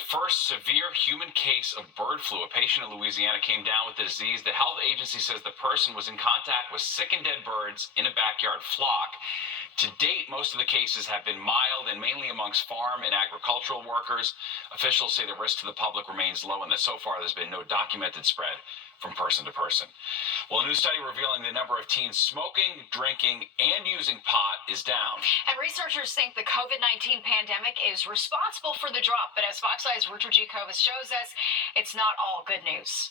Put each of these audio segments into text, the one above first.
the first severe human case of bird flu. A patient in Louisiana came down with the disease. The health agency says the person was in contact with sick and dead birds in a backyard flock. To date, most of the cases have been mild and mainly amongst farm and agricultural workers. Officials say the risk to the public remains low and that so far there's been no documented spread from person to person. Well, a new study revealing the number of teens smoking, drinking, and using pot is down. And researchers think the COVID-19 pandemic is responsible for the drop. But as Fox 5's Richard G. Kovas shows us, it's not all good news.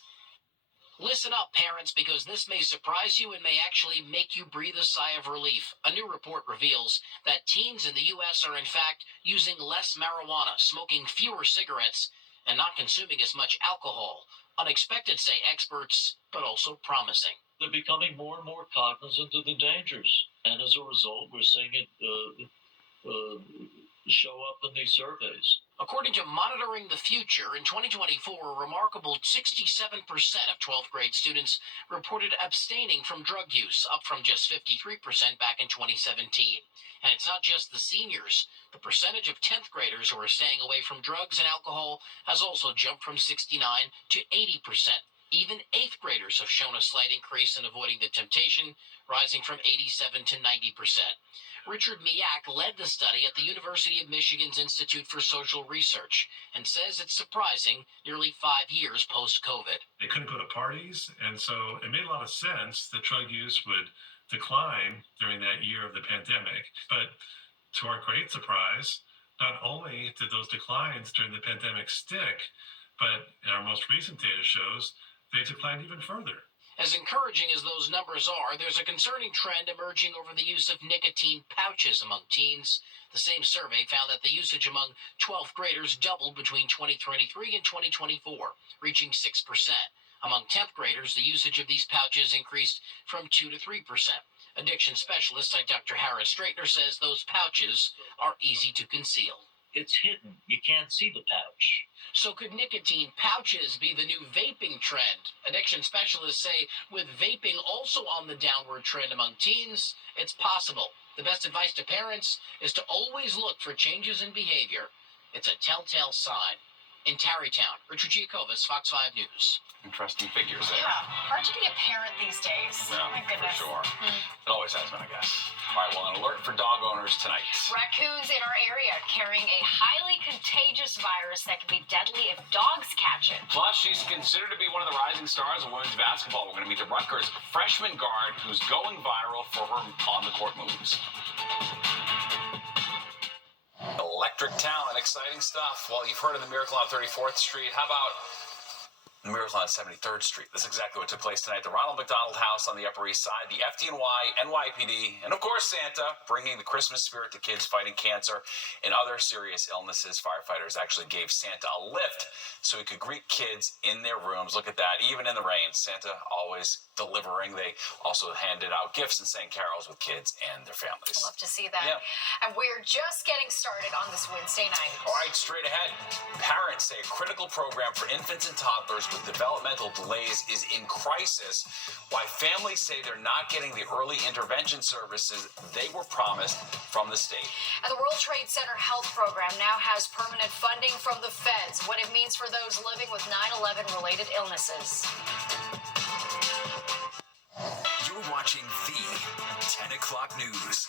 Listen up, parents, because this may surprise you and may actually make you breathe a sigh of relief. A new report reveals that teens in the U.S. are, in fact, using less marijuana, smoking fewer cigarettes, and not consuming as much alcohol. Unexpected, say experts, but also promising. They're becoming more and more cognizant of the dangers, and as a result, we're seeing it show up in these surveys. According to Monitoring the Future, in 2024, a remarkable 67% of 12th grade students reported abstaining from drug use, up from just 53% back in 2017. And it's not just the seniors. The percentage of 10th graders who are staying away from drugs and alcohol has also jumped from 69 to 80%. Even 8th graders have shown a slight increase in avoiding the temptation, rising from 87 to 90%. Richard Miak led the study at the University of Michigan's Institute for Social Research and says it's surprising nearly 5 years post-COVID. They couldn't go to parties, and so it made a lot of sense that drug use would decline during that year of the pandemic. But to our great surprise, not only did those declines during the pandemic stick, but in our most recent data shows they declined even further. As encouraging as those numbers are, there's a concerning trend emerging over the use of nicotine pouches among teens. The same survey found that the usage among 12th graders doubled between 2023 and 2024, reaching 6%. Among 10th graders, the usage of these pouches increased from 2 to 3%. Addiction specialist like Dr. Harris Straightner says those pouches are easy to conceal. It's hidden. You can't see the pouch. So could nicotine pouches be the new vaping trend? Addiction specialists say with vaping also on the downward trend among teens, it's possible. The best advice to parents is to always look for changes in behavior. It's a telltale sign. In Tarrytown, Richard G. Kovas, Fox 5 News. Interesting figures there. Yeah, hard to be a parent these days. Yeah, My goodness. for sure. It always has been, I guess. All right, well, an alert for dog owners tonight. Raccoons in our area carrying a highly contagious virus that can be deadly if dogs catch it. Plus, she's considered to be one of the rising stars of women's basketball. We're going to meet the Rutgers freshman guard who's going viral for her on-the-court moves. Electric talent, exciting stuff. Well, you've heard of the Miracle on 34th Street. How about the Miracle on 73rd Street? This is exactly what took place tonight. The Ronald McDonald House on the Upper East Side, the FDNY, NYPD, and of course Santa, bringing the Christmas spirit to kids fighting cancer and other serious illnesses. Firefighters actually gave Santa a lift so he could greet kids in their rooms. Look at that. Even in the rain, Santa always delivering. They also handed out gifts and sang carols with kids and their families. I'd love to see that. Yeah. And we're just getting started on this Wednesday night. All right, straight ahead. Parents say a critical program for infants and toddlers with developmental delays is in crisis. Why families say they're not getting the early intervention services they were promised from the state. And the World Trade Center Health Program now has permanent funding from the feds. What it means for those living with 9/11 related illnesses. You're watching the 10 o'clock news.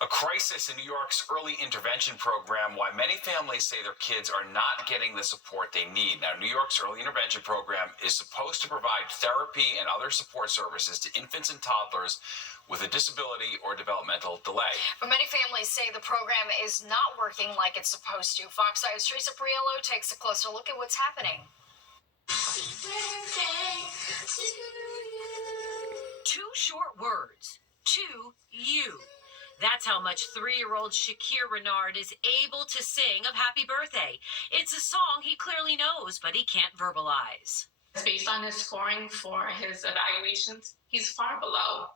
A crisis in New York's early intervention program, why many families say their kids are not getting the support they need. Now, New York's early intervention program is supposed to provide therapy and other support services to infants and toddlers with a disability or developmental delay. But many families say the program is not working like it's supposed to. Fox 5's Teresa Priello takes a closer look at what's happening. Two short words. To you. That's how much 3-year-old Shakir Renard is able to sing of Happy Birthday. It's a song he clearly knows, but he can't verbalize. Based on his scoring for his evaluations, he's far below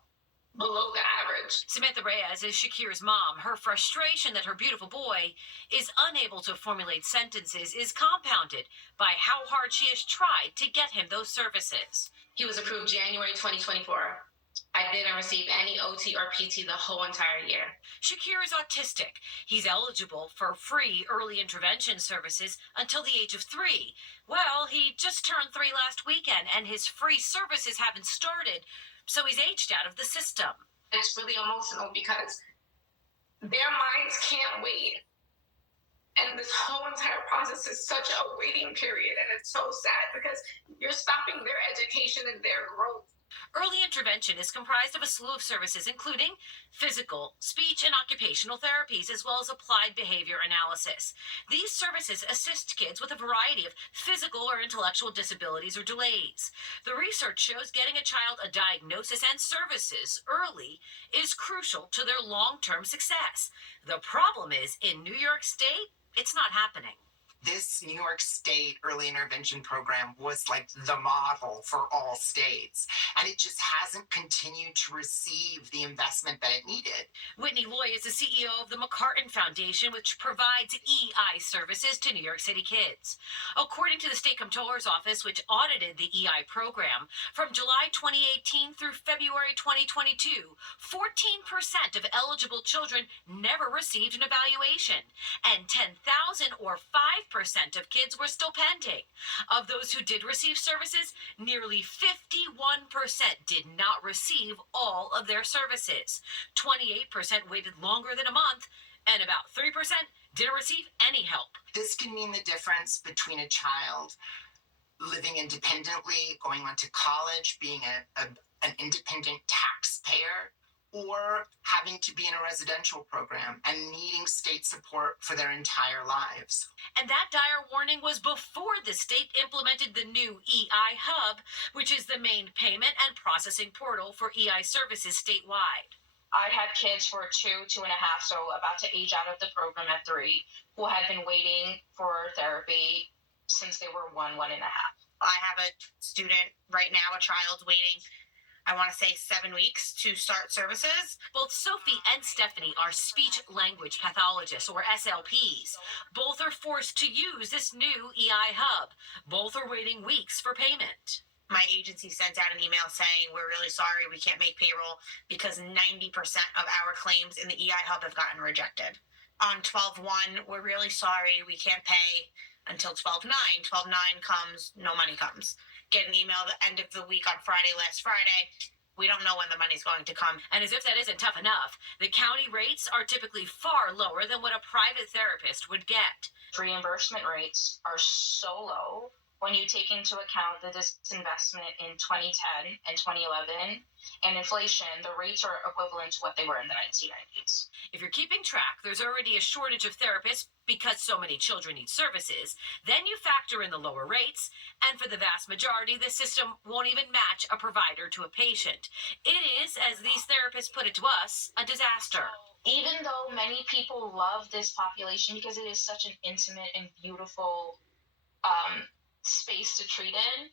the average. Samantha Reyes is Shakir's mom. Her frustration that her beautiful boy is unable to formulate sentences is compounded by how hard she has tried to get him those services. He was approved January 2024. I didn't receive any OT or PT the whole entire year. Shakir is autistic. He's eligible for free early intervention services until the age of 3. Well, he just turned 3 last weekend, and his free services haven't started, so he's aged out of the system. It's really emotional because their minds can't wait. And this whole entire process is such a waiting period, and it's so sad because you're stopping their education and their growth. Early intervention is comprised of a slew of services, including physical, speech, and occupational therapies, as well as applied behavior analysis. These services assist kids with a variety of physical or intellectual disabilities or delays. The research shows getting a child a diagnosis and services early is crucial to their long-term success. The problem is, in New York State, it's not happening. This New York State early intervention program was like the model for all states, and it just hasn't continued to receive the investment that it needed. Whitney Loy is the CEO of the McCartan Foundation, which provides EI services to New York City kids. According to the State Comptroller's Office, which audited the EI program, from July 2018 through February 2022, 14% of eligible children never received an evaluation, and 10,000 or 5% of kids were still pending. Of those who did receive services, nearly 51% did not receive all of their services. 28% waited longer than a month, and about 3% didn't receive any help. This can mean the difference between a child living independently, going on to college, being an independent taxpayer, or having to be in a residential program and needing state support for their entire lives. And that dire warning was before the state implemented the new EI Hub, which is the main payment and processing portal for EI services statewide. I had kids for 2.5, so about to age out of the program at 3, who had been waiting for therapy since they were 1.5. I have a student right now, a child waiting, I want to say 7 weeks to start services. Both Sophie and Stephanie are speech language pathologists, or SLPs. Both are forced to use this new EI Hub. Both are waiting weeks for payment. My agency sent out an email saying, we're really sorry, we can't make payroll because 90% of our claims in the EI Hub have gotten rejected. On 12/1, we're really sorry, we can't pay until 12/9. 12/9 comes, no money comes. Get an email at the end of the week on Friday, last Friday. We don't know when the money's going to come. And as if that isn't tough enough, the county rates are typically far lower than what a private therapist would get. Reimbursement rates are so low when you take into account the disinvestment in 2010 and 2011 and inflation. The rates are equivalent to what they were in the 1990s. If you're keeping track, there's already a shortage of therapists because so many children need services. Then you factor in the lower rates, and for the vast majority, the system won't even match a provider to a patient. It is, as these therapists put it to us, a disaster. Even though many people love this population because it is such an intimate and beautiful space to treat in,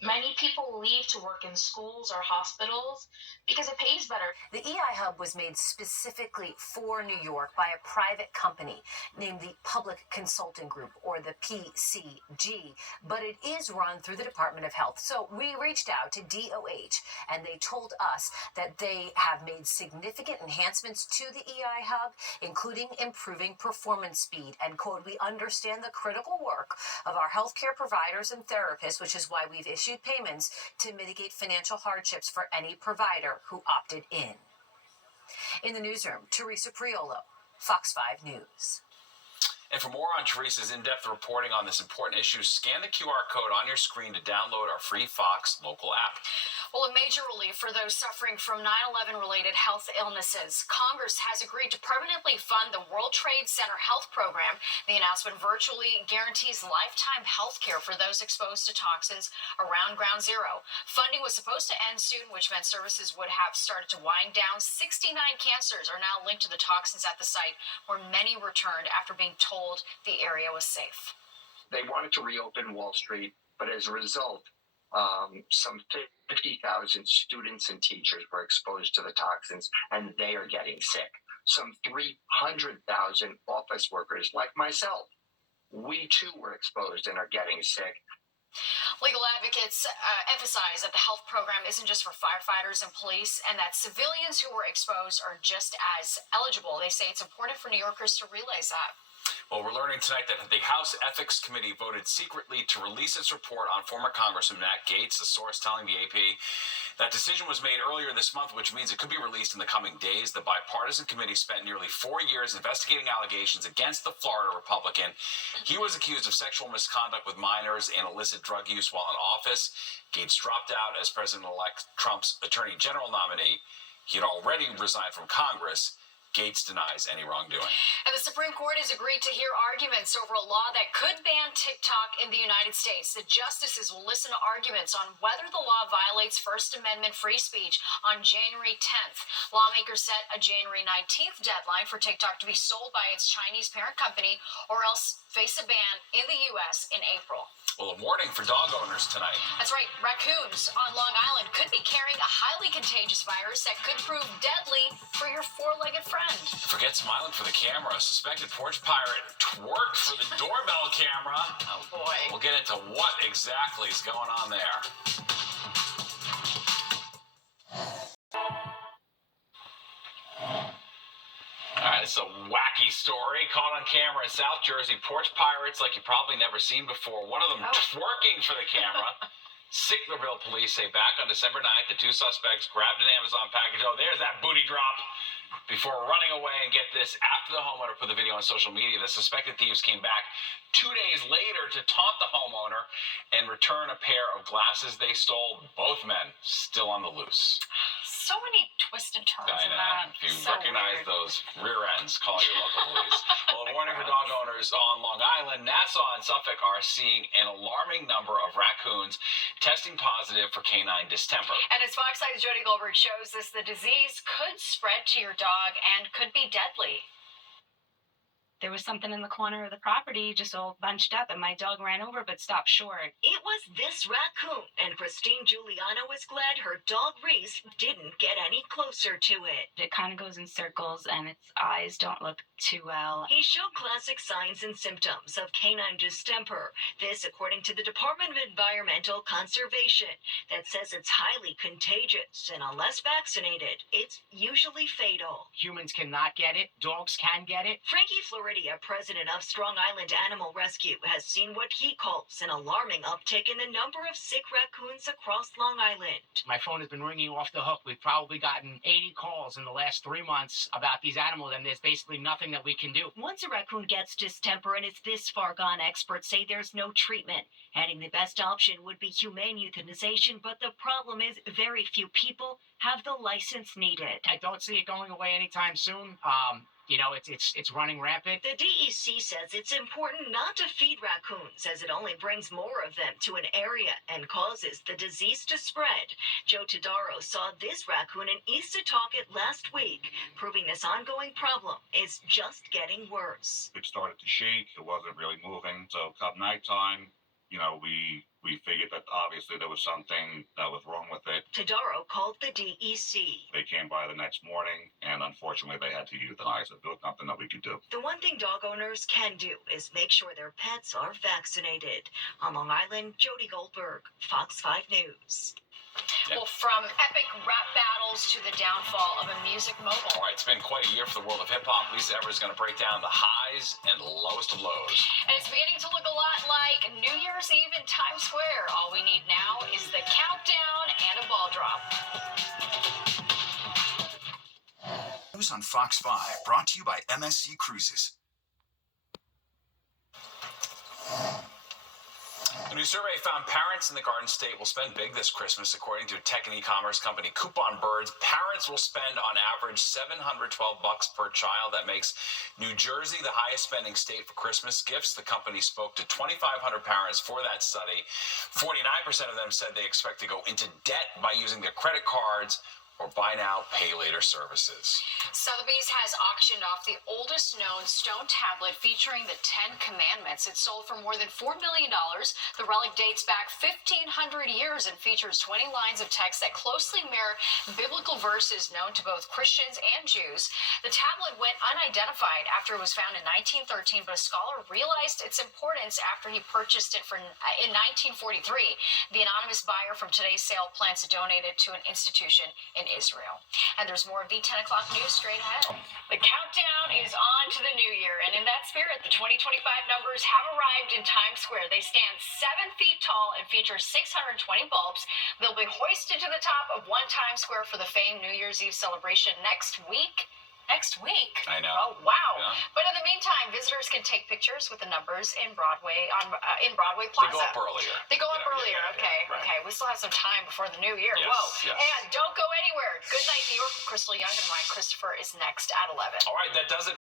many people leave to work in schools or hospitals because it pays better. The EI Hub was made specifically for New York by a private company named the Public Consulting Group, or the PCG, but it is run through the Department of Health. So we reached out to DOH, and they told us that they have made significant enhancements to the EI Hub, including improving performance speed. And, quote, we understand the critical work of our healthcare providers and therapists, which is why we've issued payments to mitigate financial hardships for any provider who opted in. In the newsroom, Teresa Priolo, Fox 5 News. And for more on Teresa's in-depth reporting on this important issue, scan the QR code on your screen to download our free Fox local app. Well, a major relief for those suffering from 9/11-related health illnesses. Congress has agreed to permanently fund the World Trade Center Health Program. The announcement virtually guarantees lifetime health care for those exposed to toxins around Ground Zero. Funding was supposed to end soon, which meant services would have started to wind down. 69 cancers are now linked to the toxins at the site, where many returned after being told the area was safe. They wanted to reopen Wall Street, but as a result, some 50,000 students and teachers were exposed to the toxins, and they are getting sick. Some 300,000 office workers, like myself, we too were exposed and are getting sick. Legal advocates emphasize that the health program isn't just for firefighters and police, and that civilians who were exposed are just as eligible. They say it's important for New Yorkers to realize that. Well, we're learning tonight that the House Ethics Committee voted secretly to release its report on former Congressman Matt Gaetz, the source telling the AP. That decision was made earlier this month, which means it could be released in the coming days. The bipartisan committee spent nearly 4 years investigating allegations against the Florida Republican. He was accused of sexual misconduct with minors and illicit drug use while in office. Gaetz dropped out as President-elect Trump's Attorney General nominee. He had already resigned from Congress. Gaetz denies any wrongdoing. And the Supreme Court has agreed to hear arguments over a law that could ban TikTok in the United States. The justices will listen to arguments on whether the law violates First Amendment free speech on January 10th. Lawmakers set a January 19th deadline for TikTok to be sold by its Chinese parent company or else face a ban in the U.S. in April. Well, a warning for dog owners tonight. That's right. Raccoons on Long Island could be carrying a highly contagious virus that could prove deadly for your four-legged friend. Forget smiling for the camera. A suspected porch pirate twerked for the doorbell camera. Oh, boy. We'll get into what exactly is going on there. All right, it's a wacky story caught on camera in South Jersey. Porch pirates like you've probably never seen before. One of them twerking for the camera. Sicklerville police say back on December 9th, the two suspects grabbed an Amazon package. Oh, there's that booty drop. Before running away, and get this, after the homeowner put the video on social media, the suspected thieves came back 2 days later to taunt the homeowner and return a pair of glasses they stole. Both men still on the loose. So many twists and turns I in know. that. If you So recognize weird. those rear ends, call your local police. Well, a warning for dog owners on Long Island. Nassau and Suffolk are seeing an alarming number of raccoons testing positive for canine distemper. And as Fox 5's Jody Goldberg shows us, the disease could spread to your dog and could be deadly. There was something in the corner of the property just all bunched up, and my dog ran over but stopped short. It was this raccoon, and Christine Giuliano was glad her dog Reese didn't get any closer to it. It kind of goes in circles, and its eyes don't look too well. He showed classic signs and symptoms of canine distemper. This, according to the Department of Environmental Conservation, that says it's highly contagious, and unless vaccinated, it's usually fatal. Humans cannot get it. Dogs can get it. Frankie Floridia, president of Strong Island Animal Rescue, has seen what he calls an alarming uptick in the number of sick raccoons across Long Island. My phone has been ringing off the hook. We've probably gotten 80 calls in the last 3 months about these animals, and there's basically nothing that we can do. Once a raccoon gets distemper and it's this far gone, experts say there's no treatment. Adding the best option would be humane euthanization, but the problem is very few people have the license needed. I don't see it going away anytime soon. It's running rampant. The DEC says it's important not to feed raccoons, as it only brings more of them to an area and causes the disease to spread. Joe Todaro saw this raccoon in East Setauket last week, proving this ongoing problem is just getting worse. It started to shake. It wasn't really moving. So come nighttime, we figured that obviously there was something that was wrong with it. Todaro called the DEC. They came by the next morning, and unfortunately they had to euthanize it. There was nothing that we could do. The one thing dog owners can do is make sure their pets are vaccinated. On Long Island, Jody Goldberg, Fox 5 News. Well, from epic rap battles to the downfall of a music mogul. All right, it's been quite a year for the world of hip-hop. Lisa Everett is going to break down the highs and lowest of lows. And it's beginning to look a lot like New Year's Eve in Times Square. All we need now is the countdown and a ball drop. News on Fox 5, brought to you by MSC Cruises. A new survey found parents in the Garden State will spend big this Christmas. According to tech and e-commerce company Coupon Birds, parents will spend on average $712 per child. That makes New Jersey the highest spending state for Christmas gifts. The company spoke to 2,500 parents for that study. 49% of them said they expect to go into debt by using their credit cards or buy now, pay later services. Sotheby's has auctioned off the oldest known stone tablet featuring the 10 Commandments. since. It sold for more than $4 million. The relic dates back 1,500 years and features 20 lines of text that closely mirror biblical verses known to both Christians and Jews. The tablet went unidentified after it was found in 1913, but a scholar realized its importance after he purchased it in 1943. The anonymous buyer from today's sale plans to donate it to an institution in Israel. And there's more of the 10 o'clock news straight ahead. The countdown is on to the new year, and in that spirit, the 2025 numbers have arrived in Times Square. They stand 7 feet tall and feature 620 bulbs. They'll be hoisted to the top of One Times Square for the famed New Year's Eve celebration next week. Next week? I know. Oh, wow. Yeah. But in the meantime, visitors can take pictures with the numbers in Broadway Plaza. They go up earlier. They go up earlier. Yeah, okay. right. Okay. We still have some time before the new year. Yes, Whoa. yes. And don't go anywhere. Good night, New York. Crystal Young and Ryan Christopher is next at 11. All right, that does it.